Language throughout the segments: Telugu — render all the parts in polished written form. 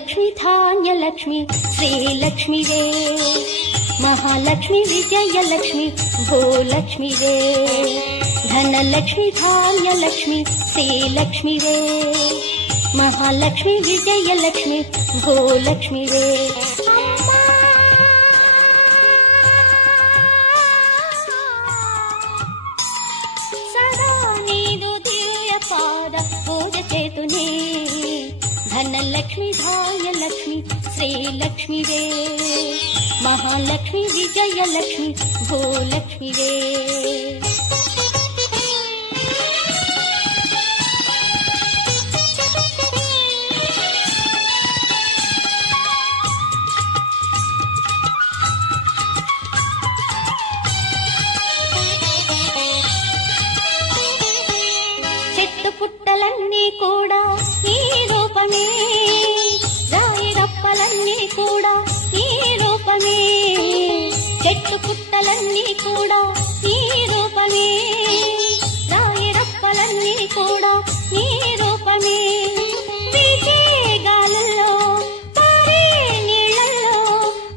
ధనలక్ష్మి ధాన్యలక్ష్మి శ్రీలక్ష్మివే మహాలక్ష్మి విజయలక్ష్మి భూలక్ష్మివే ధనలక్ష్మి ధాన్యలక్ష్మి శ్రీలక్ష్మివే మహాలక్ష్మి విజయలక్ష్మి భూలక్ష్మివే సదా నీదు దివ్య పాద పూజ చేతునే ధనలక్ష్మి ధాన్యలక్ష్మి శ్రీలక్ష్మివే మహాలక్ష్మి విజయలక్ష్మి భూలక్ష్మివే చెట్టు పుట్టలన్నీ కూడా ఈ రూపమే రాయి రప్పలన్నీ కూడా ఈ రూపమే చెట్టు పుట్టలన్నీ కూడా ఈ రూపమే రాయి రప్పలన్నీ కూడా ఈ రూపమే వీచే గాలుల్లో పారే నీళ్ళల్లో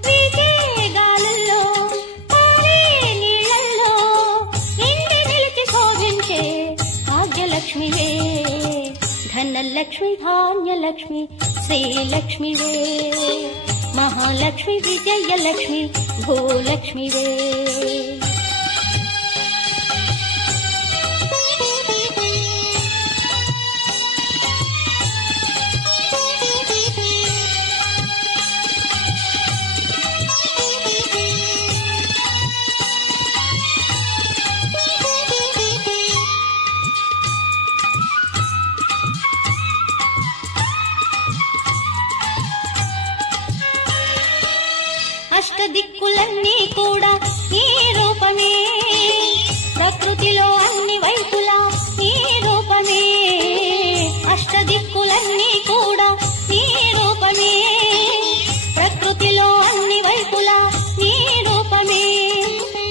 వీచే గాలుల్లో పారే నీళ్ళల్లో నిండి నిలిచి శోభించే భాగ్యలక్ష్మివే ధనలక్ష్మి ధాన్యలక్ష్మి శ్రీలక్ష్మివే మహాలక్ష్మి విజయలక్ష్మి భూలక్ష్మివే అష్టదిక్కులన్నీ కూడా ఈ రూపమే ప్రకృతిలో అన్ని వైపులా ఈ రూపమే అష్టదిక్కులన్నీ కూడా ఈ రూపమే ప్రకృతిలో అన్ని వైపులా ఈ రూపమే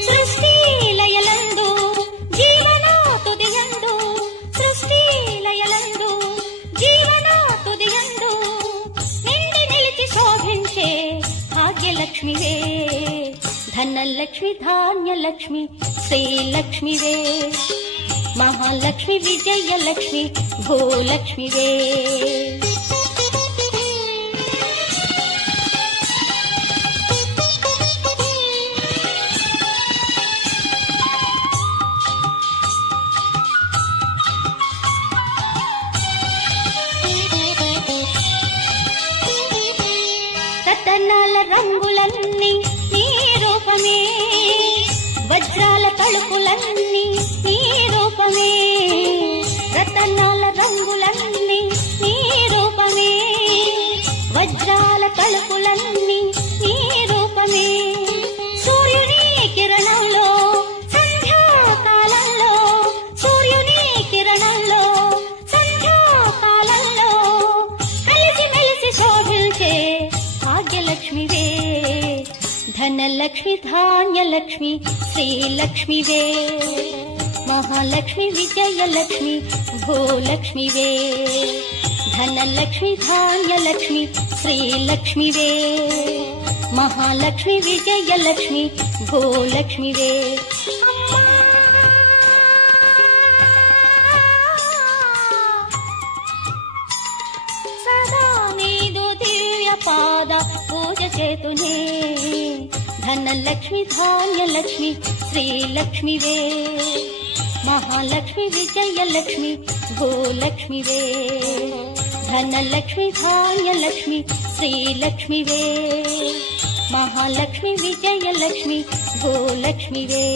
సృష్టి లయలందు జీవనా తుదియందు సృష్టి లయలందు జీవనా తుదియందు నిండి నిలిచి శోభించే భాగ్యలక్ష్మివే ధనలక్ష్మి ధాన్యలక్ష్మి శ్రీలక్ష్మివే మహాలక్ష్మి విజయలక్ష్మి భూలక్ష్మివే రతనాల రంగులన్నీ నీ రూపమే వజ్రాల తలుపులన్నీ నీ రూపమే రతనాల రంగులన్నీ నీ రూపమే వజ్రాల తలుపులన్నీ నీ రూపమే సూర్యుని కిరణంలో సంధ్యాకాలంలో సూర్యుని కిరణంలో సంధ్యాకాలంలో కలిసి మెలిసి శోభించే భాగ్యలక్ష్మివే ధనలక్ష్మి ధాన్యలక్ష్మి శ్రీలక్ష్మివే మహాలక్ష్మి విజయలక్ష్మి భూలక్ష్మివే ధనలక్ష్మి ధాన్యలక్ష్మి శ్రీలక్ష్మివే మహాలక్ష్మి విజయలక్ష్మి భూలక్ష్మివే సదా నీదు దివ్య పాద పూజ చేతునే ధనలక్ష్మి ధాన్యలక్ష్మి శ్రీలక్ష్మివే మహాలక్ష్మి విజయలక్ష్మి భూలక్ష్మివే ధనలక్ష్మి ధాన్యలక్ష్మి శ్రీలక్ష్మివే మహాలక్ష్మి విజయలక్ష్మి భూలక్ష్మివే